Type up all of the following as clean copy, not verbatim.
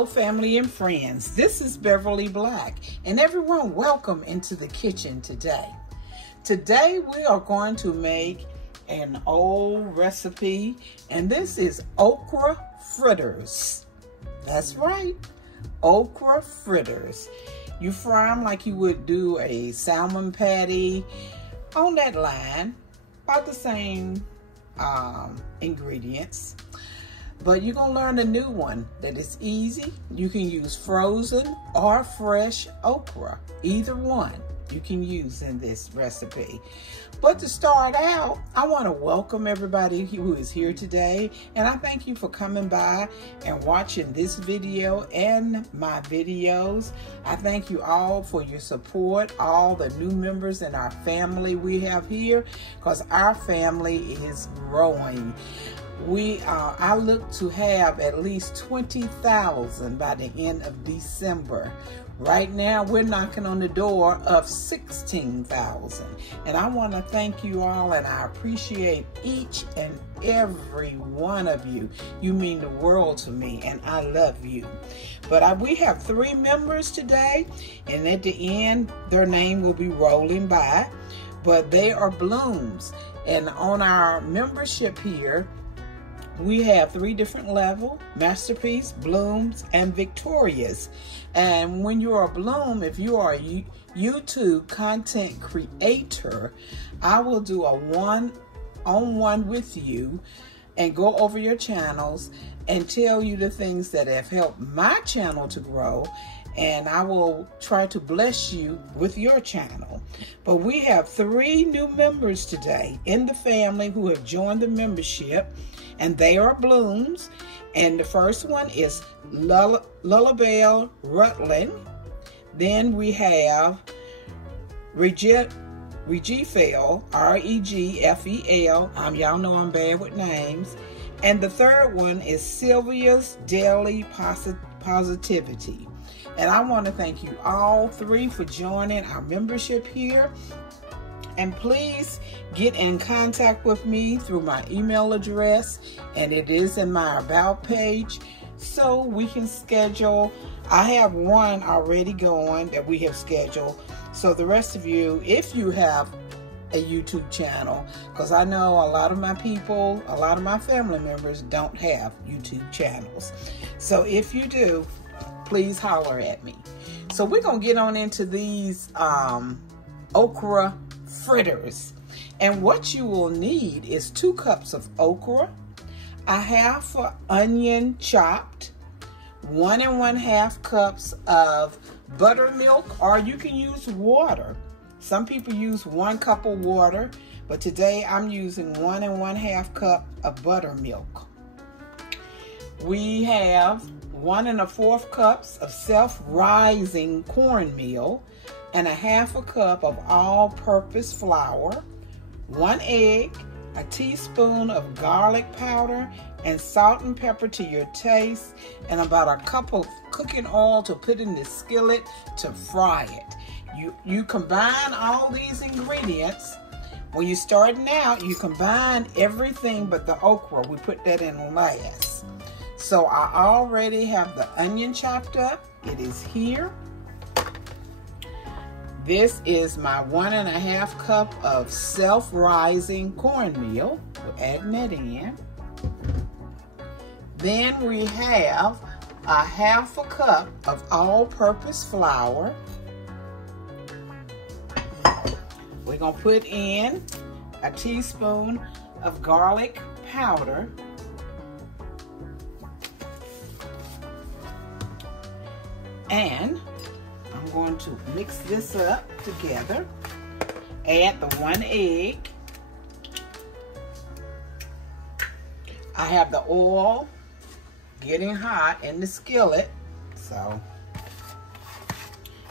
Hello family and friends, this is Beverly Black, and everyone welcome into the kitchen today. Today we are going to make an old recipe, and this is okra fritters. That's right, okra fritters. You fry them like you would do a salmon patty, on that line, about the same ingredients. But you're gonna learn a new one that is easy. You can use frozen or fresh okra. Either one you can use in this recipe. But to start out, I wanna welcome everybody who is here today. And I thank you for coming by and watching this video and my videos. I thank you all for your support, all the new members in our family we have here, because our family is growing. I look to have at least 20,000 by the end of December. Right now, we're knocking on the door of 16,000. And I want to thank you all, and I appreciate each and every one of you. You mean the world to me, and I love you. But we have 3 members today, and at the end, their name will be rolling by. But they are blooms. And on our membership here, we have 3 different levels: Masterpiece, Blooms, and Victorious. And when you're a Bloom, if you are a YouTube content creator, I will do a one-on-one with you and go over your channels and tell you the things that have helped my channel to grow. And I will try to bless you with your channel. But we have 3 new members today in the family who have joined the membership, and they are blooms. And the first one is Lullabelle Rutland. Then we have Regifel, R-E-G-F-E-L. Y'all know I'm bad with names. And the third one is Sylvia's Daily Positivity. And I want to thank you all 3 for joining our membership here. And please get in contact with me through my email address, and it is in my About page, so we can schedule. I have one already going that we have scheduled. So the rest of you, if you have a YouTube channel, because I know a lot of my people, a lot of my family members don't have YouTube channels. So if you do, please holler at me. So we're gonna get on into these okra fritters. And what you will need is 2 cups of okra, a half an onion chopped, 1 1/2 cups of buttermilk, or you can use water. Some people use 1 cup of water, but today I'm using 1 1/2 cup of buttermilk. We have 1 1/4 cups of self-rising cornmeal, and a half a cup of all-purpose flour, 1 egg, a teaspoon of garlic powder, and salt and pepper to your taste, and about a cup of cooking oil to put in the skillet to fry it. You combine all these ingredients. When you're starting out, you combine everything but the okra. We put that in last. So I already have the onion chopped up. It is here. This is my 1 1/2 cup of self-rising cornmeal. We're adding that in. Then we have a half a cup of all-purpose flour. We're gonna put in a teaspoon of garlic powder. And I'm going to mix this up together. Add the 1 egg. I have the oil getting hot in the skillet.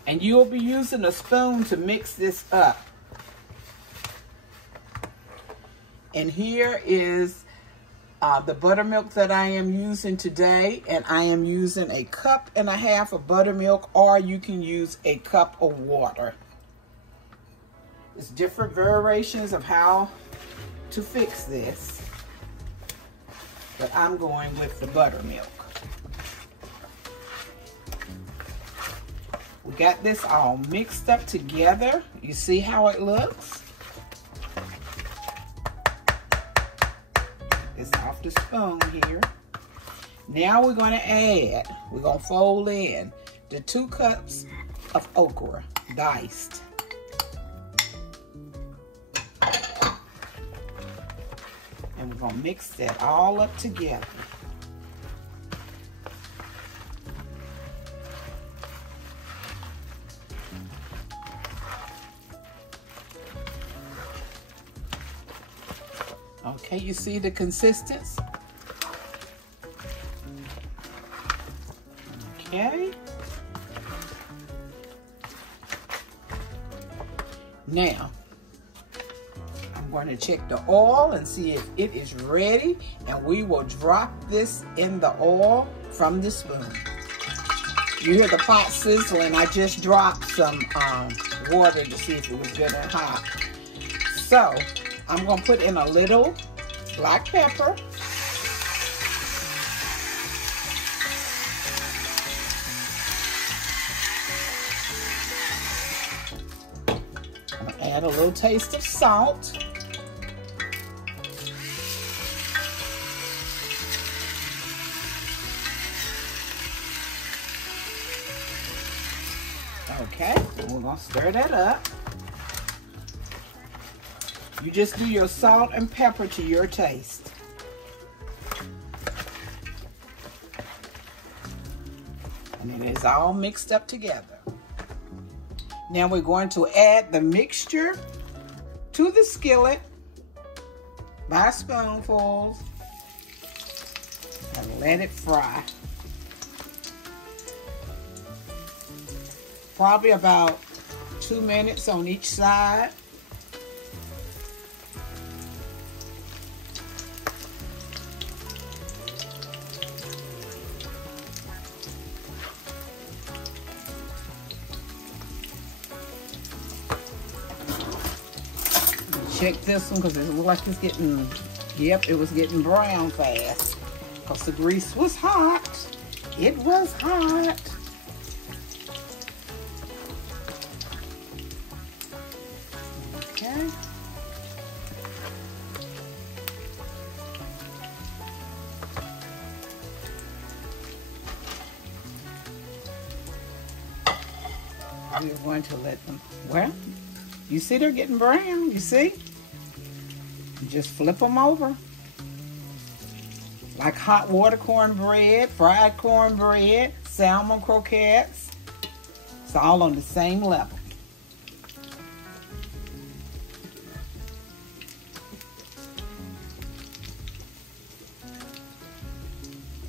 And you'll be using a spoon to mix this up. And here is the buttermilk that I am using today, and I am using 1 1/2 cup of buttermilk, or you can use 1 cup of water. There's different variations of how to fix this, but I'm going with the buttermilk. We got this all mixed up together. You see how it looks? It's off the spoon here. Now we're going to fold in the 2 cups of okra, diced. And we're going to mix that all up together. Okay, you see the consistency? Okay. Now, I'm going to check the oil and see if it is ready, and we will drop this in the oil from the spoon. You hear the pot sizzling. I just dropped some water to see if it was good and hot. So, I'm going to put in a little black pepper. I'm going to add a little taste of salt. Okay, and we're going to stir that up. You just do your salt and pepper to your taste. And it is all mixed up together. Now we're going to add the mixture to the skillet by spoonfuls and let it fry. Probably about 2 minutes on each side. Check this one because it looks like it's getting, yep, it was getting brown fast because the grease was hot. It was hot. Okay. We're going to let them, well, you see they're getting brown, you see? Just flip them over. Like hot water cornbread, fried cornbread, salmon croquettes. It's all on the same level.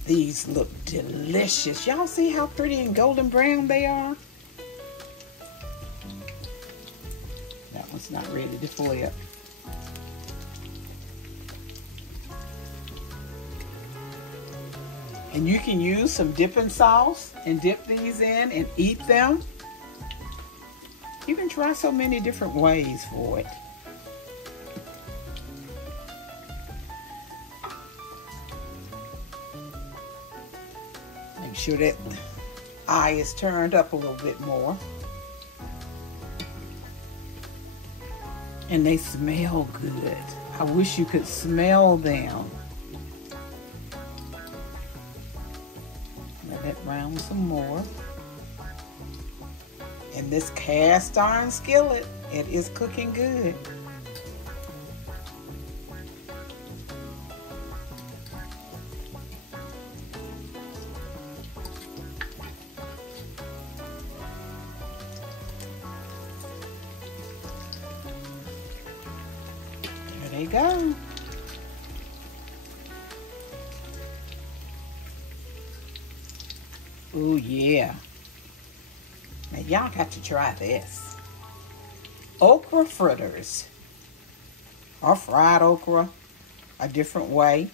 These look delicious. Y'all see how pretty and golden brown they are? That one's not ready to flip. And you can use some dipping sauce and dip these in and eat them. You can try so many different ways for it. Make sure that eye is turned up a little bit more. And they smell good. I wish you could smell them. Let it brown some more. And this cast iron skillet, it is cooking good. There they go. Oh yeah. Now y'all got to try this. Okra fritters. Or fried okra. A different way.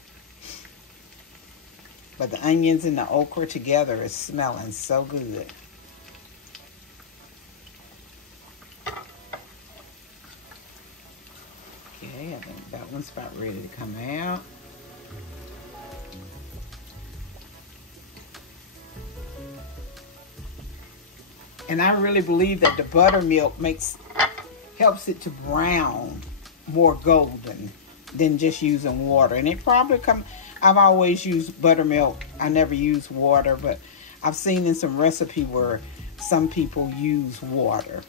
But the onions and the okra together is smelling so good. Okay, I think that one's about ready to come out. And I really believe that the buttermilk helps it to brown more golden than just using water. And it probably I've always used buttermilk. I never use water, but I've seen in some recipe where some people use water.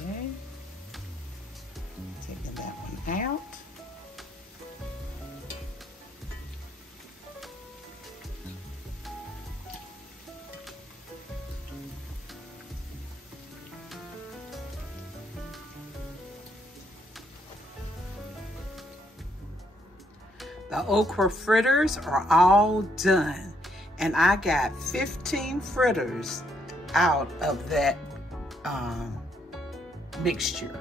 Okay. Taking that one out. The okra fritters are all done, and I got 15 fritters out of that mixture.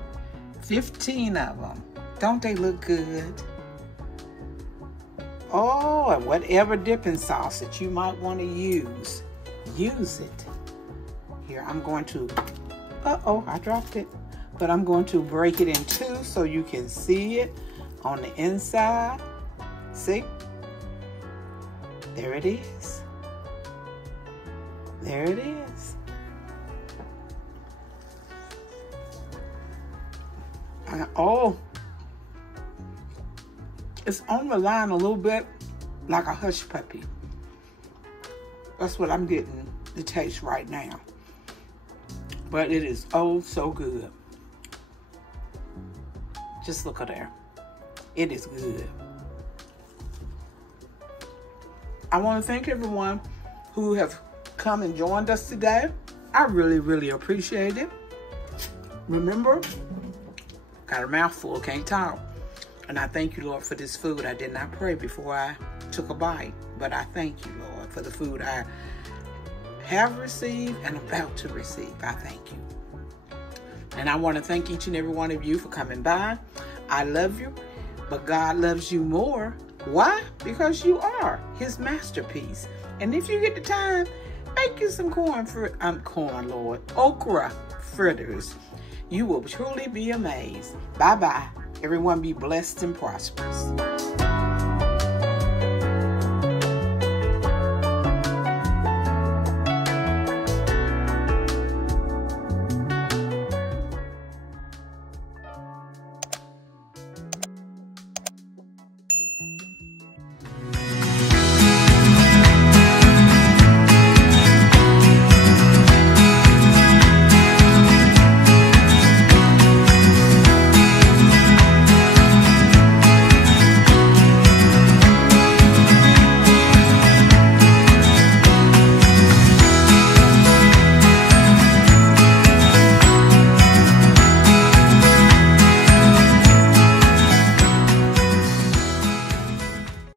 15 of them. Don't they look good? Oh, and whatever dipping sauce that you might want to use it. Here, I'm going to, uh-oh, I dropped it. But I'm going to break it in two so you can see it on the inside. See? There it is. There it is. Oh, it's on the line a little bit like a hush puppy. That's what I'm getting the taste right now. But it is oh so good. Just look at there. It is good. I want to thank everyone who have come and joined us today. I really, really appreciate it. Remember, got a mouthful, can't talk. And I thank you, Lord, for this food. I did not pray before I took a bite, but I thank you, Lord, for the food I have received and about to receive. I thank you. And I want to thank each and every one of you for coming by. I love you, but God loves you more. Why? Because you are his masterpiece. And if you get the time, make you some okra fritters. You will truly be amazed. Bye-bye. Everyone be blessed and prosperous.